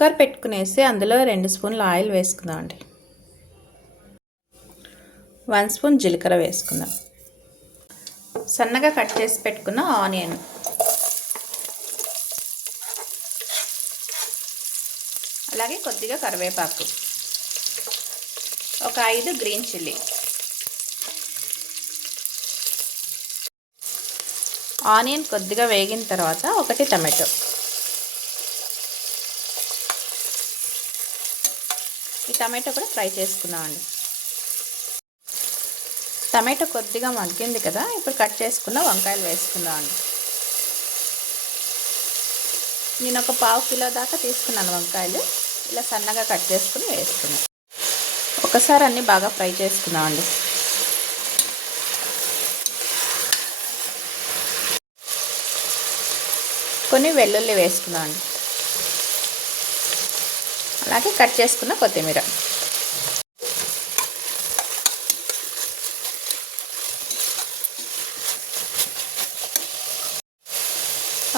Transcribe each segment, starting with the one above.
Cooker పెట్టుకునేసి అందులో 2 స్పూన్ల ఆయిల్ వేసుకుందామండి. 1 స్పూన్ జీలకర్ర వేసుకుందాం. సన్నగా కట్ చేసి పెట్టుకున్న ఆనియన్, అలాగే కొద్దిగా కరివేపాకు, ఒక 5 గ్రీన్ చిల్లీ, ఆనియన్ కొద్దిగా వేగిన తర్వాత 1 టమాటో, ఈ టమాటో కూడా ఫ్రై చేసుకుందామండి. టమాటో కొద్దిగా మగ్గింది కదా, ఇప్పుడు కట్ చేసుకున్న వంకాయలు వేసుకుందామండి. నేను ఒక 1/2 కిలో దాకా తీసుకున్నాను వంకాయలు. ఇలా సన్నగా కట్ చేసుకుని వేసుకున్నాను. ఒకసారి అన్నీ బాగా ఫ్రై చేసుకుందామండి. కొన్ని వెల్లుల్లి వేసుకుందామండి. అలాగే కట్ చేసుకున్న కొత్తిమీర,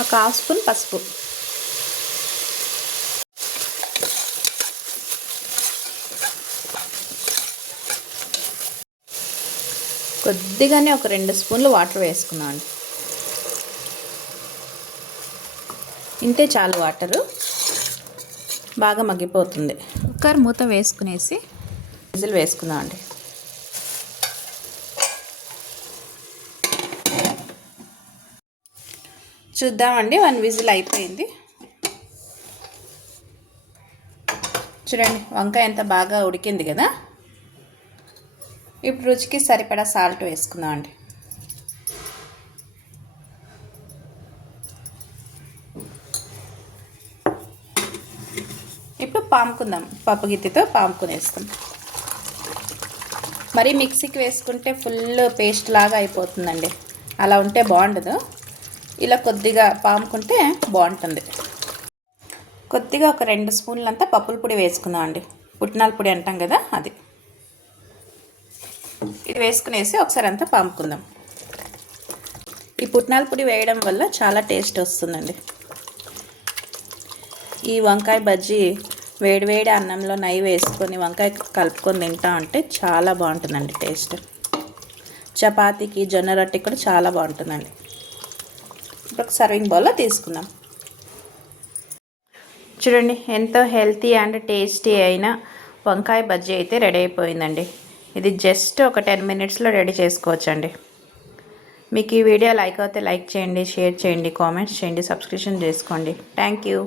ఒక 1/2 స్పూన్ పసుపు, కొద్దిగానే ఒక 2 స్పూన్లు వాటర్ వేసుకున్నామండి. ఇంతే చాలు, వాటరు బాగా మగ్గిపోతుంది. కుక్కర్ మూత వేసుకునేసి విజిల్ వేసుకుందామండి. చూద్దామండి, 1 విజిల్ అయిపోయింది. చూడండి, వంకాయ ఎంత బాగా ఉడికింది కదా. ఇప్పుడు రుచికి సరిపడా సాల్ట్ వేసుకుందామండి. ఇప్పుడు పాముకుందాం, పప్పు గిత్తితో పాముకునేస్తాం. మరి మిక్సీకి వేసుకుంటే ఫుల్ పేస్ట్ లాగా అయిపోతుందండి, అలా ఉంటే బాగుండదు. ఇలా కొద్దిగా పాముకుంటే బాగుంటుంది. కొద్దిగా ఒక 2 స్పూన్లంతా పప్పుల పొడి వేసుకుందాం అండి. పుట్నాల పొడి అంటాం కదా, అది. ఇది వేసుకునేసి ఒకసారి అంతా పాముకుందాం. ఈ పుట్నాల పొడి వేయడం వల్ల చాలా టేస్ట్ వస్తుందండి. ఈ వంకాయ బజ్జీ వేడివేడి అన్నంలో నెయ్యి వేసుకొని వంకాయ కలుపుకొని తింటా అంటే చాలా బాగుంటుందండి టేస్ట్. చపాతీకి, జొన్న రొట్టెకి కూడా చాలా బాగుంటుందండి. ఇప్పుడు ఒక సర్వింగ్ బౌల్లో తీసుకుందాం. చూడండి, ఎంతో హెల్తీ అండ్ టేస్టీ అయిన వంకాయ బజ్జీ అయితే రెడీ అయిపోయిందండి. ఇది జస్ట్ ఒక 10 మినిట్స్లో రెడీ చేసుకోవచ్చండి. మీకు ఈ వీడియో లైక్ అయితే లైక్ చేయండి, షేర్ చేయండి, కామెంట్స్ చేయండి, సబ్స్క్రిప్షన్ చేసుకోండి. Thank you.